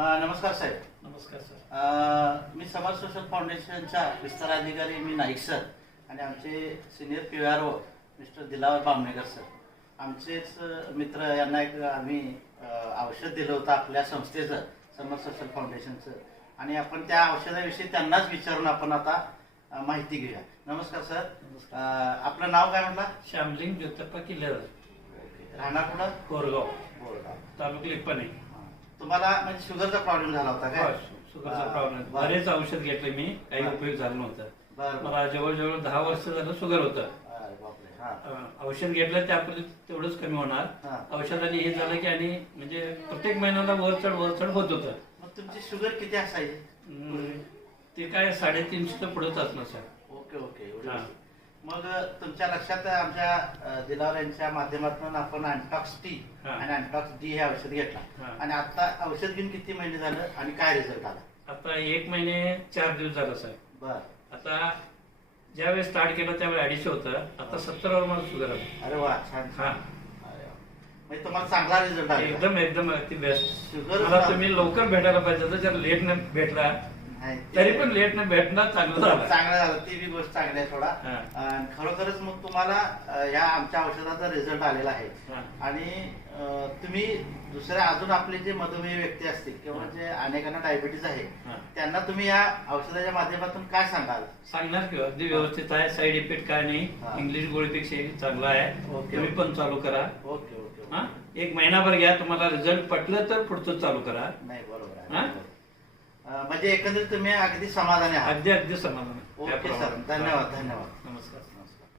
नमस्कार साहेब. नमस्कार सर. मी समर सोशल फाउंडेशनचा विस्तार अधिकारी मी नाईक सर आणि आमचे senior PRO mister Dilawar Bamnekar sir, आमचेच मित्र यांना एक आम्ही औषध दिलं होतं आपल्या संस्थेचं समर सोशल फाउंडेशनचं, आणि आपण त्या औषधाविषयी त्यांनाच विचारून आपण आता माहिती घेऊया. नमस्कार सर. आपलं नाव काय म्हटलं? श्यामलिंग ज्योतिप्पा किल्लेर, राहणार कुठं? कोरगाव, बोरगाव, तालुका लिप्पाणे. तुम्हाला म्हणजे शुगरचा प्रॉब्लेम झाला होता काय? शुगरचा प्रॉब्लेम. बरेच औषध घेतले मी, काही उपयोग झाला नव्हता. मला जवळजवळ 10 वर्ष झालं शुगर होतं. औषध घेतलं त्यापूर्वी तेवढंच कमी होणार. औषधाने हे झालं की आणि म्हणजे प्रत्येक महिन्याला वर चढ होत होतं. मग तुमची शुगर किती असायची? ते काय 350 पुढेच असणार सर. Okay okay. मग तुमच्या लक्षात आमच्या दिलावर यांच्या माध्यमातून आपण अँटॉक्स टी आणि अँटॉक्स डी हे औषध घेतला, आणि आता औषध घेऊन किती महिने झालं आणि काय रिझल्ट आला? आता 1 महिने 4 दिवस झाला सर. बर. आता ज्यावेळेस स्टार्ट केलं त्यावेळी 250 होतं, आता 70 वर मला शुगर आहे. अरे वा, छान. हा, म्हणजे तुम्हाला चांगला रिझल्ट आला? एकदम एकदम अति बेस्ट. शुगर मला तुम्ही लवकर भेटायला पाहिजे होतं, जर लेट न भेटला तरी पण लेट न भेटणार चांगलं झालं. चांगलं झालं, ती बी गोष्ट चांगली आहे थोडा. खरोखरच मग तुम्हाला या आमच्या औषधाचा रिझल्ट आलेला आहे, आणि तुम्ही दुसऱ्या अजून आपले जे मधुमेह व्यक्ती असतील किंवा जे अनेकांना डायबिटीज आहे त्यांना तुम्ही या औषधाच्या माध्यमातून काय सांगाल? सांगणार की अगदी व्यवस्थित आहे, साईड इफेक्ट काय नाही, इंग्लिश गोळीपेक्षा चांगला आहे. तुम्ही पण चालू करा. Okay okay. 1 महिनाभर घ्या, तुम्हाला रिझल्ट पटलं तर पुढचं चालू करा. नाही, बरोबर आहे. म्हणजे एकंदरीत तुम्ही अगदी समाधानी आहात? अगदी समाधान. ओके सर, धन्यवाद. धन्यवाद. नमस्कार.